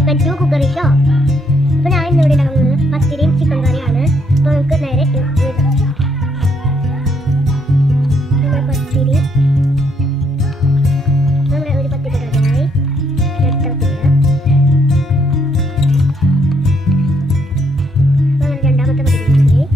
Welcome to cookery show. അപ്പോൾ ഞാൻ ഇന്നിവിടെ ഉണ്ടാക്കുന്നത് പത്തിരിയും ചിക്കൻ കറിയാണ്. അപ്പോൾ നമുക്ക് നേരെ പത്തിരി നമ്മുടെ ഒരു പത്തിരി കറിയായി എടുത്തിട്ടില്ല. രണ്ടാമത്തെ പത്തിരി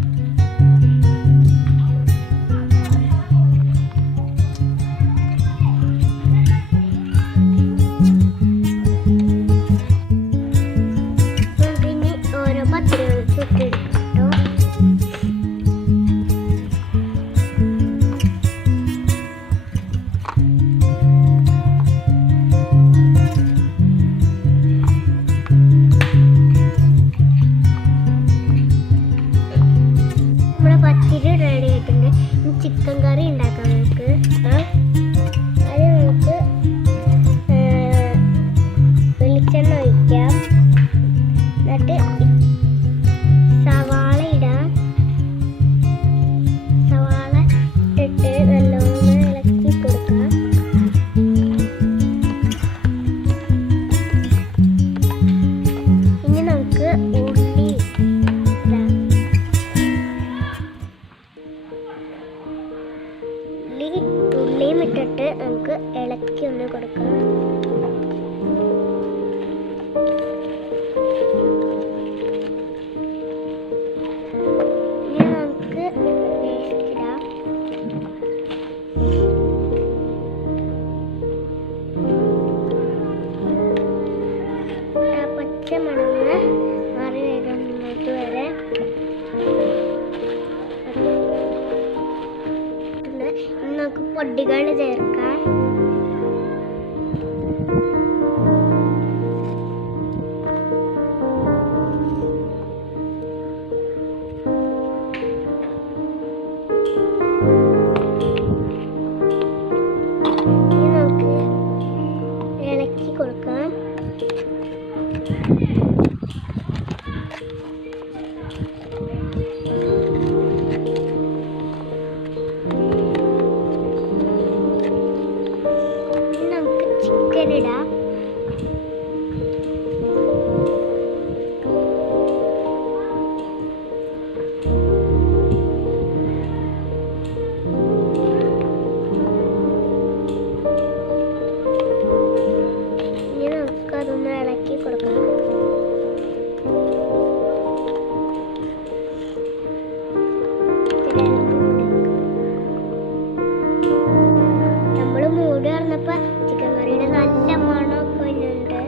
കറി റെഡി ആയിട്ടുണ്ട്. ചിക്കൻ കറി ഉണ്ടാക്കാം നമുക്ക്. അത് നമുക്ക് വെളിച്ചെണ്ണ ഒഴിക്കാം. എന്നിട്ട് സവാള ഇടാം. സവാള ഇട്ടിട്ട് നല്ലോണം ഇളക്കി കൊടുക്കാം. ഇനി നമുക്ക് ഉള്ളിയും ഇട്ടിട്ട് നമുക്ക് ഇളക്കി ഒന്ന് കൊടുക്കാം. ഇനി നമുക്ക് പേസ്റ്റ് ഇടാം. പച്ചമണന്ന് മാറി വരുന്നത് വരെ നമുക്ക് പൊടികൾ ചേർക്കാം. ഇനി നമുക്ക് ഇളക്കി കൊടുക്കാം. ചിക്കൻ ഇടാം. ഇനി നമുക്ക് അതൊന്ന് ഇളക്കി കൊടുക്കണം. നമ്മൾ മൂടി തുറന്നപ്പോൾ ചിക്കൻ കറിയുടെ നല്ല മണമൊക്കെ വരുന്നുണ്ട്.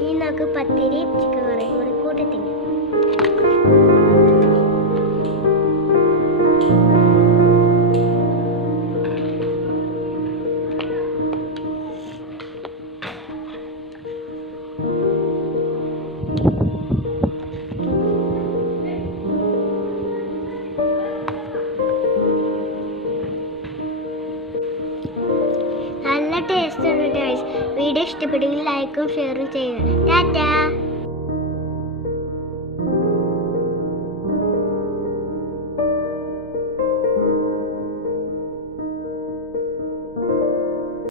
ഇനി നമുക്ക് പത്തിരിയും ചിക്കൻ കറിയും കൂടി കൂട്ടി തിന്നാം. നല്ല ടേസ്റ്റ് ഉണ്ട് ഗൈസ്. വീഡിയോ ഇഷ്ടപ്പെട്ടെങ്കിൽ ലൈക്കും ഷെയറും ചെയ്യുക. ടാറ്റാ.